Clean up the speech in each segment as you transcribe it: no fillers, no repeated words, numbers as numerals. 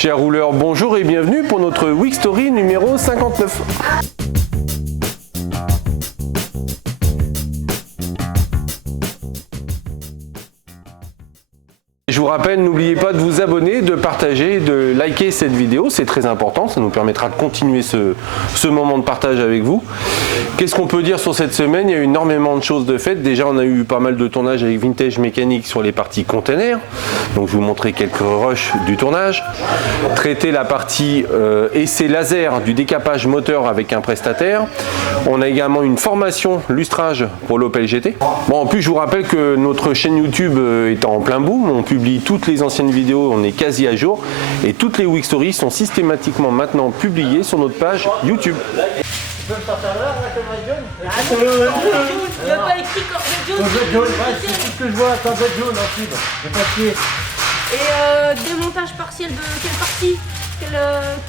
Chers rouleurs, bonjour et bienvenue pour notre Week Story numéro 59. Je vous rappelle, n'oubliez pas de vous abonner, de partager, de liker cette vidéo, c'est très important, ça nous permettra de continuer ce moment de partage avec vous. Qu'est-ce qu'on peut dire sur cette semaine? Il y a eu énormément de choses de faites. Déjà, on a eu pas mal de tournages avec Vintage Mécanique sur les parties containers. Donc, je vous montrer quelques rushs du tournage. Traiter la partie essai laser du décapage moteur avec un prestataire. On a également une formation lustrage pour l'Opel GT. Bon, en plus, je vous rappelle que notre chaîne YouTube est en plein boom. On publie toutes les anciennes vidéos, on est quasi à jour. Et toutes les Week Stories sont systématiquement maintenant publiées sur notre page YouTube. Tu peux me sortir là, Corvette jaune? Il n'y a pas écrit Corvette jaune. Corvette jaune, ouais, c'est tout ce que je vois, Corvette jaune en cible, le papier. Et démontage partiel de quelle partie?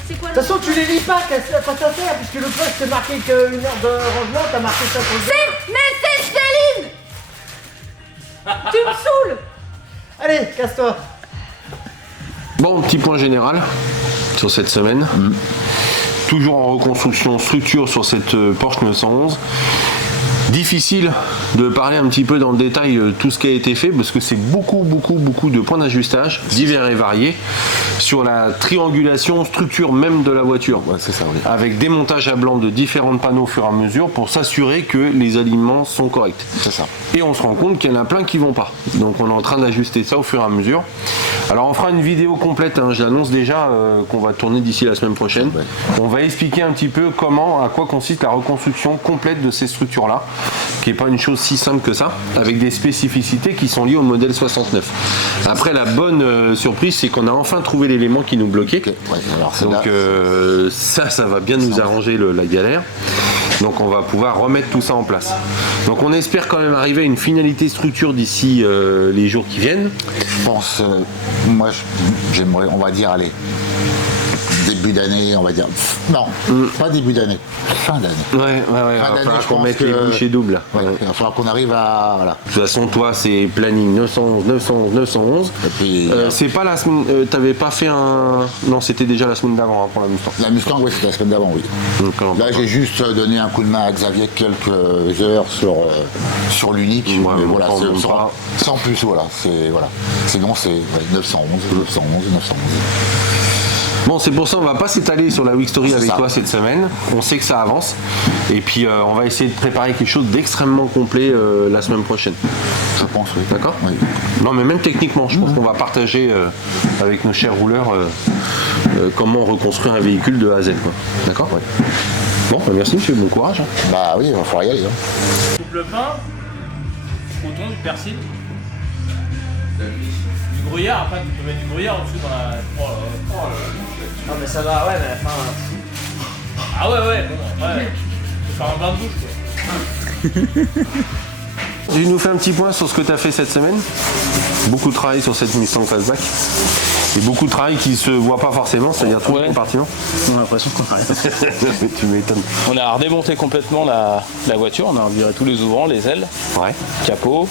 C'est quoi le... De toute façon, tu les lis pas, pas ta terre, puisque le poste c'est marqué qu'une heure de rangement, t'as marqué ça sur le dos. Mais c'est Céline. Tu me saoules. Allez, casse-toi. Bon, petit point général sur cette semaine. Toujours en reconstruction structure sur cette Porsche 911. Difficile de parler un petit peu dans le détail tout ce qui a été fait parce que c'est beaucoup de points d'ajustage divers et variés sur la triangulation structure même de la voiture. Ouais, c'est ça, oui. Avec démontage à blanc de différents panneaux au fur et à mesure pour s'assurer que les alignements sont corrects. C'est ça. Et on se rend compte qu'il y en a plein qui vont pas. Donc on est en train d'ajuster ça au fur et à mesure. Alors on fera une vidéo complète, hein, je l'annonce déjà qu'on va tourner d'ici la semaine prochaine. Ouais. On va expliquer un petit peu comment, à quoi consiste la reconstruction complète de ces structures-là, qui n'est pas une chose si simple que ça, avec des spécificités qui sont liées au modèle 69. Après, la bonne surprise, c'est qu'on a enfin trouvé l'élément qui nous bloquait. Okay. Ouais, alors donc ça va bien nous arranger la galère. Donc on va pouvoir remettre tout ça en place. Donc on espère quand même arriver à une finalité structure d'ici les jours qui viennent. Je pense, moi j'aimerais, on va dire, allez, début d'année, on va dire. Non, pas début d'année, fin d'année. Ouais, il va falloir qu'on mette les bouchées doubles. Ouais, il va falloir qu'on arrive à. Voilà. De toute façon, toi, c'est planning 911, 911, 911. Et puis, c'est pas la semaine. T'avais pas fait un. Non, c'était déjà la semaine d'avant hein, pour la Mustang. La Mustang, oui, c'était la semaine d'avant, oui. Donc, là, j'ai juste donné un coup de main à Xavier quelques heures sur l'unique. Ouais, mais voilà, sans plus, voilà. Sinon, c'est 911, 911, 911. Bon, c'est pour ça on va pas s'étaler sur la Week Story avec toi cette semaine. On sait que ça avance. Et puis on va essayer de préparer quelque chose d'extrêmement complet la semaine prochaine. Je pense, oui. D'accord ? Oui. Non, mais même techniquement, je pense qu'on va partager avec nos chers rouleurs comment reconstruire un véhicule de A à Z. D'accord ? Ouais. Bon, bah merci monsieur, bon courage. Bah oui, il va falloir y aller. Coupe le pain, coton, du persil. Du gruyère, après tu peux mettre du gruyère au-dessus dans la. Non mais ça va, ouais, mais enfin. Ah ouais, bon, après, faut faire un bain de bouche quoi. Tu nous fais un petit point sur ce que tu as fait cette semaine. Beaucoup de travail sur cette Mustang Fastback. Et beaucoup de travail qui se voit pas forcément, c'est-à-dire tout le compartiment. On a l'impression qu'on a rien. Tu m'étonnes. On a redémonté complètement la voiture, on a reviré tous les ouvrants, les ailes, capot,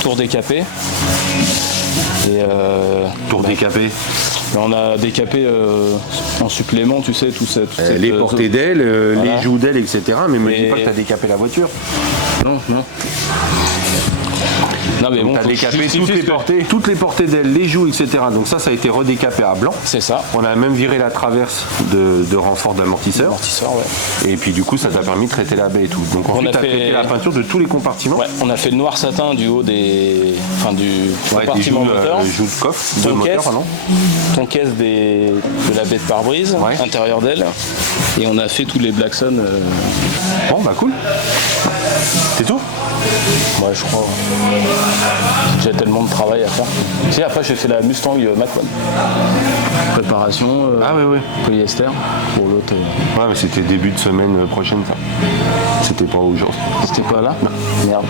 tour décapé. Et tour décapé. On a décapé en supplément, tu sais, tout ça. Les portées d'ailes, les joues d'ailes, etc. Mais me dis pas que tu as décapé la voiture. Non. Non mais bon, tu as décapé toutes les portées d'ailes, les joues, etc. Donc ça a été redécapé à blanc. C'est ça. On a même viré la traverse de renfort d'amortisseur. Ouais. Et puis du coup, ça t'a permis de traiter la baie et tout. Donc ensuite, tu as traité la peinture de tous les compartiments. Ouais, on a fait le noir satin du haut du compartiment moteur. Les joues de coffre, de moteur, pardon. Ton caisse de la baie de pare-brise, intérieur d'elle. Et on a fait tous les Blackson. Bon, bah cool. C'est tout ? Ouais, je crois. J'ai tellement de travail à faire. Tu sais, après, j'ai fait la Mustang Mach 1. Préparation, polyester pour l'autre. Ouais, mais c'était début de semaine prochaine, ça. C'était pas aujourd'hui. C'était pas là ? Non. Merde.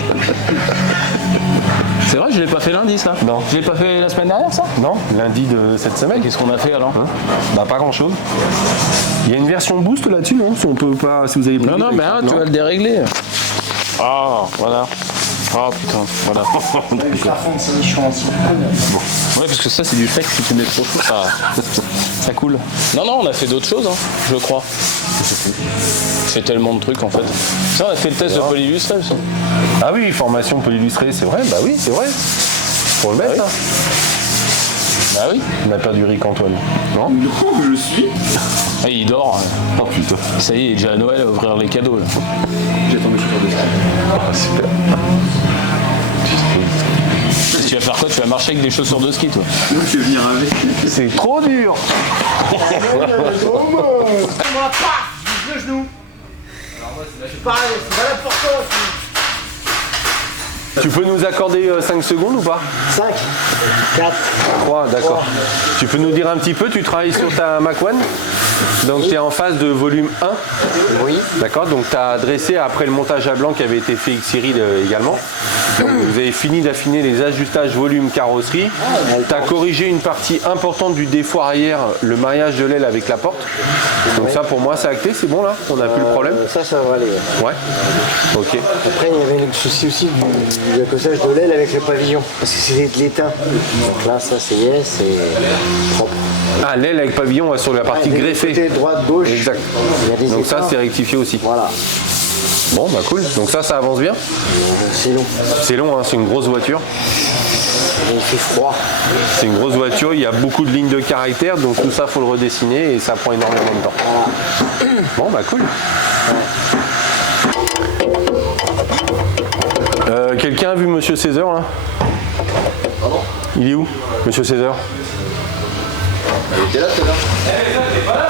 C'est vrai, je l'ai pas fait lundi, ça ? Non. Je l'ai pas fait la semaine dernière, ça ? Non, lundi de cette semaine. Qu'est-ce qu'on a fait alors ? Bah, pas grand chose. Il y a une version boost là-dessus, non ? Si on peut pas, si vous avez. Non, mais tu vas le dérégler. Ah, voilà. Ah putain, voilà. Ouais, parce que ça, c'est du flex si tu mets trop chaud. Ça coule. Non, on a fait d'autres choses, hein, je crois. Je fais tellement de trucs en fait. Ça, on a fait le test de polyillustré aussi. Ah oui, formation polyillustrée, c'est vrai. Bah oui, c'est vrai. Faut le mettre, Ah oui. Ah oui. On n'a pas du Rick Antoine. Non. Je suis. Et il dort. Oh putain. Ça y est, il est déjà à Noël à ouvrir les cadeaux là. J'attends mes chauffeurs de ski. Ah, super. Tu vas faire quoi? Tu vas marcher avec des chaussures de ski toi? Je vais venir avec. C'est trop dur. Moi, paf, le genou. C'est pareil, c'est valable pour toi aussi. Tu peux nous accorder 5 secondes ou pas? 5, 4. 3, d'accord. Tu peux nous dire un petit peu, tu travailles sur ta Mac One, donc tu es en phase de volume 1. Oui. D'accord, donc tu as dressé après le montage à blanc qui avait été fait avec Cyril également. Donc, vous avez fini d'affiner les ajustages volume carrosserie. Tu as corrigé une partie importante du défaut arrière, le mariage de l'aile avec la porte. Donc ça pour moi c'est acté, c'est bon là? On n'a plus le problème? Ça va aller. Ouais. Ok. Après, il y avait le souci aussi du accossage de l'aile avec le pavillon. Parce que c'était de l'étain. Donc là, ça, c'est yes, c'est propre. Ah, l'aile avec pavillon ouais, sur la partie Des greffée. côtés droite, gauche. Exact. Il y a des Donc ça efforts. c'est rectifié aussi. Voilà. Bon bah cool. Donc ça avance bien? C'est long. C'est long, hein, c'est une grosse voiture. Et il fait froid. C'est une grosse voiture, il y a beaucoup de lignes de caractère, donc tout ça faut le redessiner et ça prend énormément de temps. Bon bah cool. Quelqu'un a vu Monsieur César là? Il est où, Monsieur César? Il était là tout à l'heure.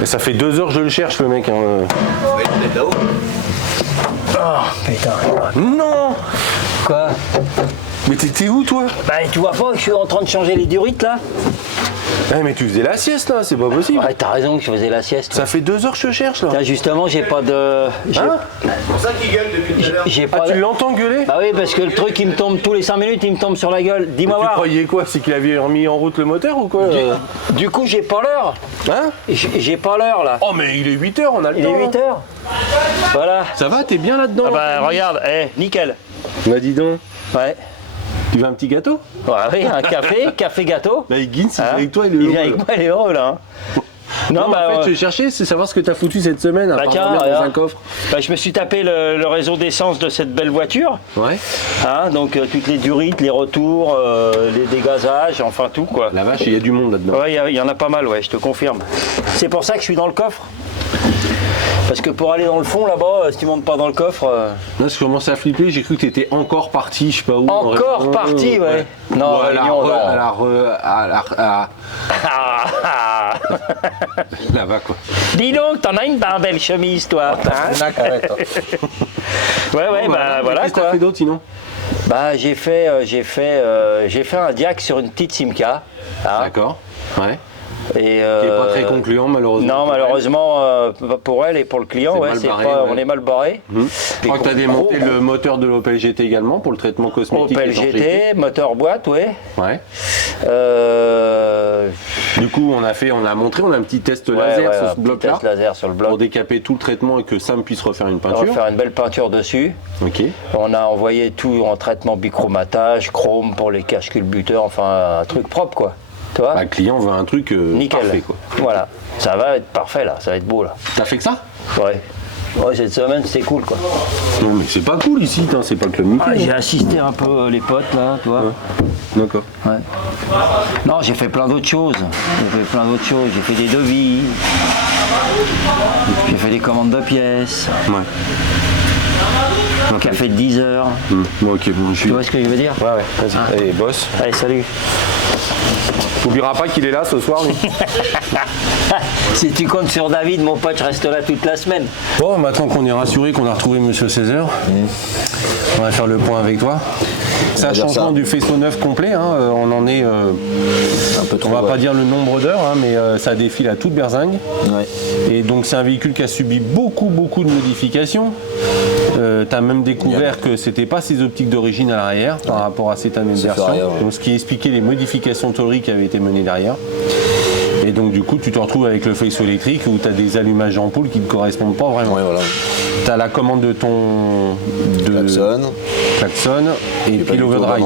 Mais ça fait 2 heures que je le cherche le mec. Hein. Oui, il est là-haut. Putain. Non! Quoi? Mais t'étais où toi? Bah, tu vois pas que je suis en train de changer les durites là? Eh, mais tu faisais la sieste là, c'est pas possible. Ouais, t'as raison que je faisais la sieste. Ça fait 2 heures que je te cherche là. Tiens, justement, j'ai pas de. Hein? C'est pour ça qu'il gueule depuis tout à l'heure. J'ai Ah pas tu de- l'entends gueuler? Bah oui, parce que le truc, il me tombe tous les 5 minutes, il me tombe sur la gueule. Dis-moi Tu voir. croyais quoi? C'est qu'il avait remis en route le moteur ou quoi? Du coup, j'ai pas l'heure. Hein? J'ai pas l'heure là. Oh mais il est 8 heures, on a le Il temps. est 8 heures. Voilà. Ça va, t'es bien là-dedans? Ah bah regarde, nickel. Bah dis donc, Ouais. tu veux un petit gâteau? Ouais, oui, un café gâteau. Là il guine, c'est Hein avec toi, il est Il heureux. vient avec moi, il est heureux là. Non, Non, bah, en fait, je cherchais, c'est savoir ce que t'as foutu cette semaine à Bah, part tiens, dormir dans regarde. un coffre. bah, je me suis tapé le réseau d'essence de cette belle voiture. Ouais. Hein, donc toutes les durites, les retours, les dégazages, enfin tout quoi. La vache, il y a du monde là-dedans. Ouais, il y en a pas mal, ouais, je te confirme. C'est pour ça que je suis dans le coffre. Parce que pour aller dans le fond là-bas, si tu montes pas dans le coffre. Là, je commençais à flipper, j'ai cru que t'étais encore parti, je sais pas où. en Encore réunion, parti, ouais. Non, Ou à la réunion, re- non. à la re- à- Ah, ah. là-bas quoi. Dis donc, t'en as une belle chemise, toi. Hein ouais, ouais, Bon, bah voilà Qu'est-ce que t'as quoi. fait d'autre sinon? Bah j'ai fait un diac sur une petite Simca. Hein, D'accord. Ouais. et, Qui est pas très concluant malheureusement. Non, malheureusement, pour elle et pour le client, C'est ouais, mal c'est barré, pas, ouais. on est mal barré. Je crois que t'as démonté le moteur de l'Opel GT également pour le traitement cosmétique. Opel étanchéité. GT, moteur boîte, ouais. Ouais. Euh, Du coup, on a montré, on a un petit test laser ouais, sur un ce petit bloc-là test laser sur le bloc. pour décaper tout le traitement et que Sam puisse refaire une On va peinture. faire une belle peinture dessus. Ok. On a envoyé tout en traitement bichromatage, chrome pour les caches culbuteurs, enfin un truc propre quoi. Tu vois? Bah, le client veut un truc Nickel. parfait quoi. Voilà, ça va être parfait là, ça va être beau là. T'as fait que ça? Ouais. Ouais, cette semaine c'était cool quoi. Non mais c'est pas cool ici, c'est pas le club Mickey. Ah, j'ai assisté un peu les potes là, tu vois. D'accord. Ouais. Non, j'ai fait plein d'autres choses. J'ai fait des devis. J'ai fait des commandes de pièces. Ouais. Café de 10 heures. Bon, ok, bon, je suis. Tu vois ce que je veux dire? Ouais, ouais, vas-y. Allez, boss. Allez, salut. T'oublieras pas qu'il est là ce soir, lui. Si tu comptes sur David, mon pote, je reste là toute la semaine. Bon, maintenant qu'on est rassuré qu'on a retrouvé Monsieur César, on va faire le point avec toi. C'est un dire changement ça. du faisceau neuf complet, hein, on en est, Un peu on trop. va pas ouais. dire le nombre d'heures, hein, mais ça défile à toute berzingue. Ouais. Et donc c'est un véhicule qui a subi beaucoup de modifications. Tu as même découvert que c'était pas ses optiques d'origine à l'arrière par rapport à cette année de C'est version. fait arrière, ouais. Donc ce qui expliquait les modifications tôleries qui avaient été menées derrière. Et Et donc du coup, tu te retrouves avec le faisceau électrique où tu as des allumages ampoules qui ne correspondent pas vraiment. Ouais, voilà. Tu as la commande de ton klaxon et puis l'overdrive.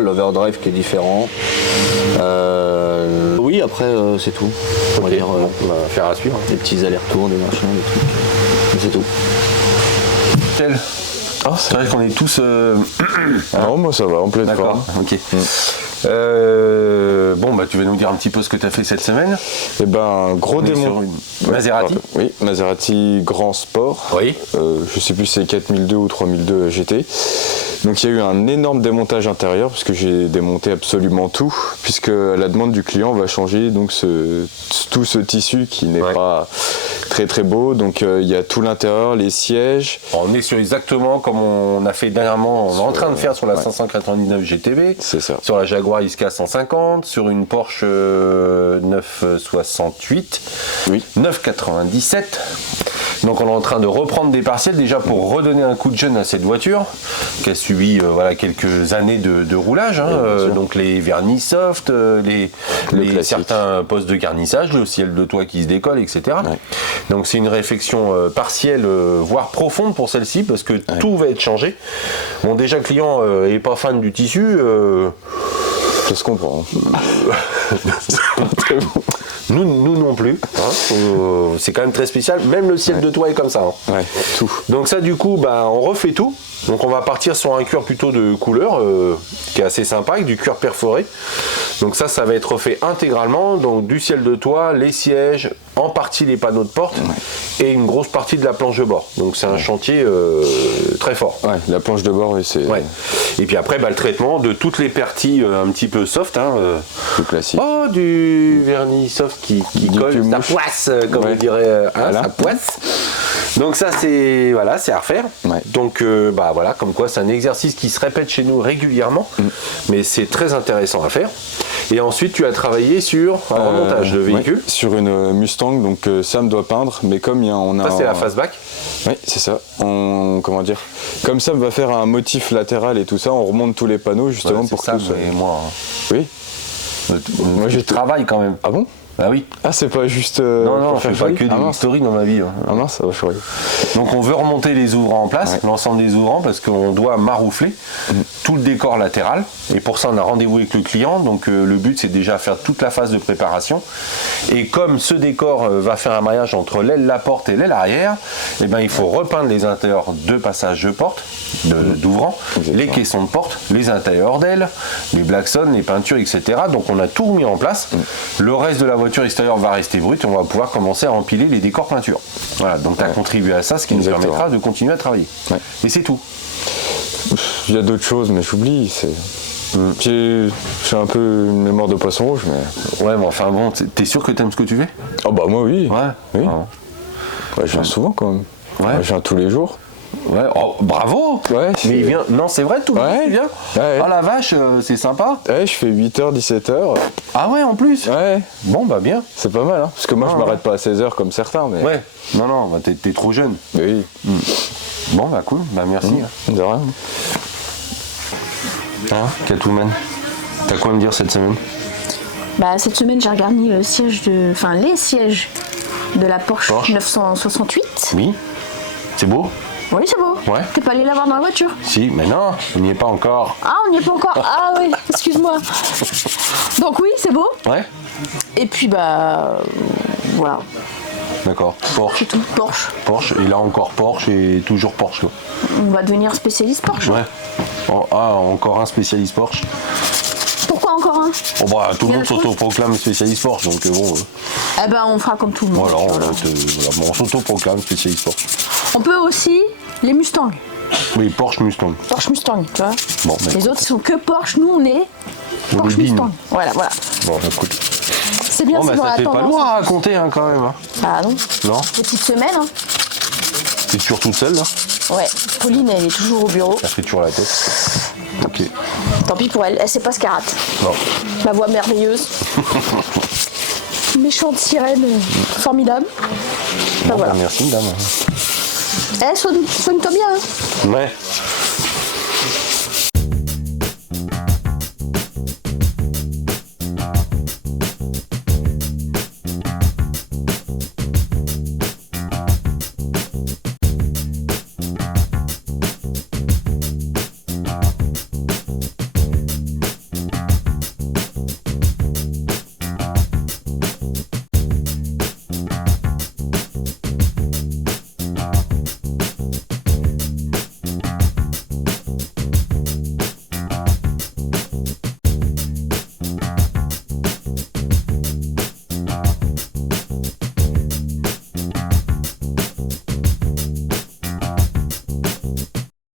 L'overdrive qui est différent. Oui, après, c'est tout. On va dire, on va faire à suivre. des petits allers-retours, des machins, des trucs. Mais c'est tout. Tel. C'est vrai qu'on est tous... Non, moi ça va, en pleine D'accord, forme. ok. Bon, bah tu vas nous dire un petit peu ce que tu as fait cette semaine. Et ben, gros démon. Maserati. Oui, Maserati Grand Sport. Oui. Je sais plus si c'est 4002 ou 3002 GT. Donc il y a eu un énorme démontage intérieur parce que j'ai démonté absolument tout, puisque à la demande du client on va changer donc tout ce tissu qui n'est pas très très beau. Donc il y a tout l'intérieur, les sièges. On est sur exactement comme on a fait dernièrement, on est en train de faire sur la 599 GTB, C'est ça. sur la Jaguar XK 150, sur une Porsche 968, 997. Donc on est en train de reprendre des partiels déjà pour redonner un coup de jeune à cette voiture qui a subi quelques années de roulage, donc les vernis soft, certains postes de garnissage, le ciel de toit qui se décolle, etc. Ouais. Donc c'est une réflexion partielle, voire profonde pour celle-ci parce que tout va être changé. Bon, déjà le client n'est pas fan du tissu. Ça se comprend. Nous non plus. C'est quand même très spécial. Même le ciel de toit est comme ça. Ouais, tout. Donc ça, du coup, on refait tout. Donc on va partir sur un cuir plutôt de couleur qui est assez sympa avec du cuir perforé. Donc ça va être refait intégralement. Donc du ciel de toit, les sièges, en partie les panneaux de porte et une grosse partie de la planche de bord. Donc c'est un chantier très fort. Ouais, la planche de bord, c'est... Ouais. Et puis après, le traitement de toutes les parties un petit peu soft. Plus classique. Oh, du vernis soft qui colle, ça poisse, comme on dirait, ça poisse. Donc ça, c'est à refaire. Ouais. Donc comme quoi, c'est un exercice qui se répète chez nous régulièrement, mais c'est très intéressant à faire. Et ensuite, tu as travaillé sur un remontage de véhicule. Sur une Mustang, donc Sam doit peindre, mais comme on a... Ça, c'est la fastback. Oui, c'est ça. Comme Sam va faire un motif latéral et tout ça, on remonte tous les panneaux justement pour que tout soit... moi. Oui. Moi, je travaille quand même. Ah bon? Ah oui. Ah, c'est pas juste. Non, je fais pas que des historiques dans ma vie. Ah mince, ça va chouette. Donc on veut remonter les ouvrants en place, l'ensemble des ouvrants, parce qu'on doit maroufler tout le décor latéral. Et pour ça, on a rendez-vous avec le client. Donc le but, c'est déjà faire toute la phase de préparation. Et comme ce décor va faire un mariage entre l'aile, la porte et l'aile arrière, il faut repeindre les intérieurs de passage de porte, d'ouvrants, les caissons de porte, les intérieurs d'ailes, les blacksons, les peintures, etc. Donc on a tout mis en place. Le reste de la voiture extérieure va rester brute et on va pouvoir commencer à empiler les décors peinture. Voilà, donc tu as contribué à ça, ce qui nous permettra de continuer à travailler. Ouais. Et c'est tout. Il y a d'autres choses, mais j'oublie. J'ai un peu une mémoire de poisson rouge, mais... Ouais, mais enfin bon, t'es sûr que t'aimes ce que tu fais? Oh bah moi oui. Ouais. Oui. Je viens souvent quand même. Ouais. Je viens tous les jours. Ouais, oh, bravo. Ouais, mais il vient... Non, c'est vrai, tout le monde vient. Ouais. Oh la vache, c'est sympa. Ouais, je fais 8h, 17h. Ah ouais, en plus. Ouais. Bon, bien. C'est pas mal, hein. Parce que moi, je m'arrête pas à 16h comme certains, mais... Ouais. Non, t'es trop jeune. Mais oui. Bon, cool. Merci. De rien. Catwoman, t'as quoi à me dire cette semaine? Cette semaine, j'ai regarni les sièges de la Porsche 968. Oui. C'est beau? Oui, c'est beau. Ouais. T'es pas allé la voir dans la voiture? Si, mais non, on n'y est pas encore. Ah, on n'y est pas encore. Ah oui, excuse-moi. Donc oui, c'est beau. Ouais. Et puis voilà. D'accord. Porsche. C'est tout, Porsche. Porsche, et là encore Porsche et toujours Porsche. Là. On va devenir spécialiste Porsche. Ouais. Encore un spécialiste Porsche. Pourquoi encore un? Tout le monde s'autoproclame spécialiste Porsche, donc bon. On fera comme tout le monde. Voilà, on s'autoproclame spécialiste Porsche. On peut aussi les Mustangs. Oui, Porsche Mustang. Porsche Mustang, tu vois. Bon, les autres sont que Porsche, nous on est Porsche Mustang. Voilà. Bon, écoute. C'est bien, c'est ça fait pas loin à raconter quand même. Ah non. Non. Petite semaine. T'es toujours toute seule là? Ouais, Pauline elle est toujours au bureau. Elle fait toujours la tête. Ok. Tant pis pour elle, elle sait pas ce qu'elle rate. Non. Ma voix merveilleuse. Méchante sirène formidable. Voilà. Merci madame. Soigne-toi bien. Ouais.